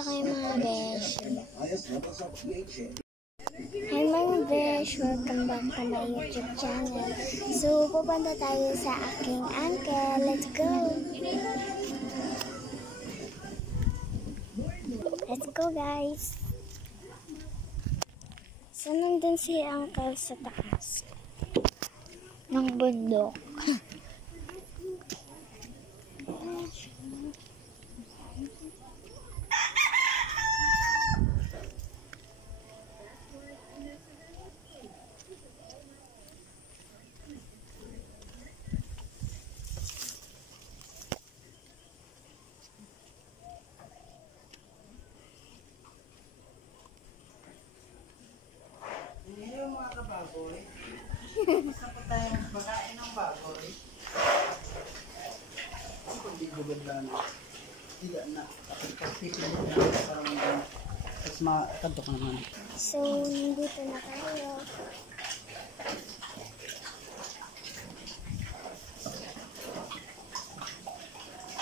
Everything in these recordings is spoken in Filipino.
Kamusta kayo mga besh? Hi mga besh! Welcome back to my YouTube channel. So, pupunta tayo sa aking uncle. Let's go! Let's go guys! So, nandun si uncle sa taas ng bundok. Yung mga kababoy, isa pa tayong bakain ng baboy. Kung di gaganda na, tidak na. Pipin mo na, parang tapos makakanto ka naman. So, nandito na tayo.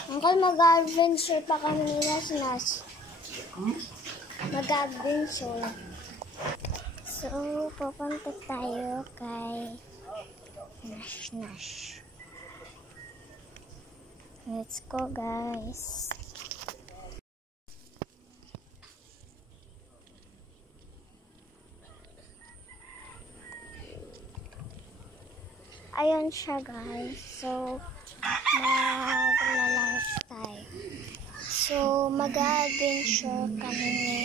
Uncle, mag-adventure pa kami ni Nas. Mag-adventure. So, pupunta tayo kay Nash. Let's go, guys. Ayun siya, guys. So, mag-lunch tayo. So, mag-adventure kami ni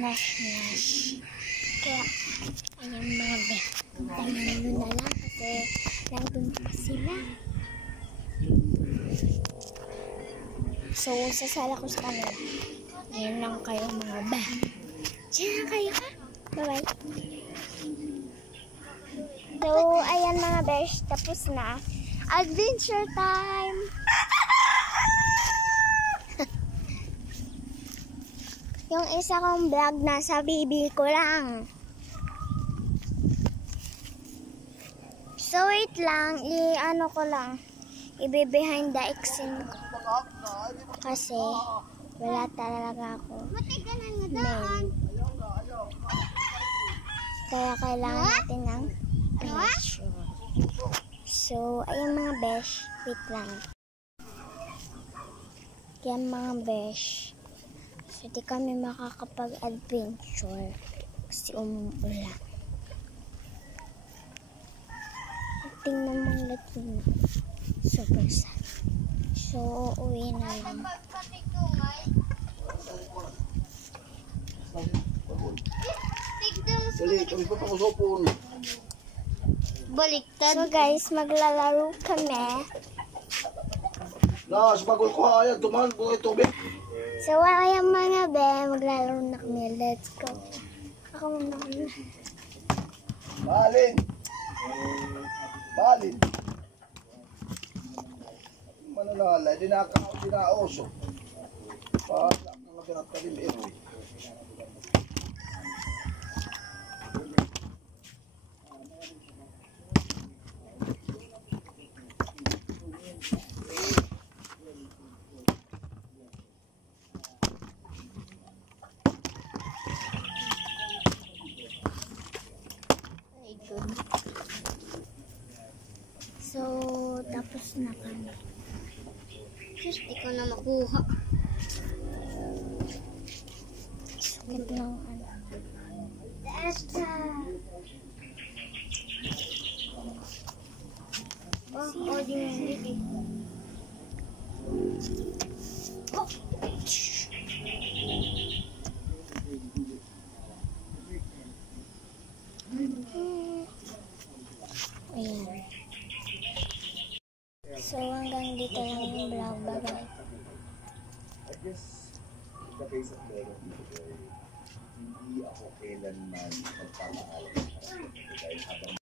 Nash. Kaya, ayan mga be. Tayo nyo na lang kasi nandun pa sila. So, sasala ko sa kanila. Ayan lang kayo mga be. Diyan lang kayo ha. Bye-bye. So, ayan mga besh. Tapos na. Adventure time! Yung isa kong vlog nasa bibi ko lang. So wait lang, i-ano ko lang. I-behind the exen ko. Kasi wala talaga ako main. Kaya kailangan natin ng picture. So, ayun mga besh. Wait lang. Yan mga besh. So, di kami makakapag-adventure kasi umuulan. Tingnan mo ulit yun. Super sad. So, uwi na lang. Baliktad. So, guys, maglalaro kami. Bagol ko ayan, tumahan po ito, be. So, ayan mga be, maglalaro na kami. Let's go. Ako muna. Balin! Balin! Mananala, di na oso. Paala kang pinatalim eroy. So, tapos na kami. Just, di ko na makuha. Sakit ng ano. Data! Oh, di mo hindi. Oh! Ayan. So, hanggang dito lang yung vlog. Bye-bye. I guess, the face of Lord of Lord, hindi ako kailanman magpapaalam. Dahil habang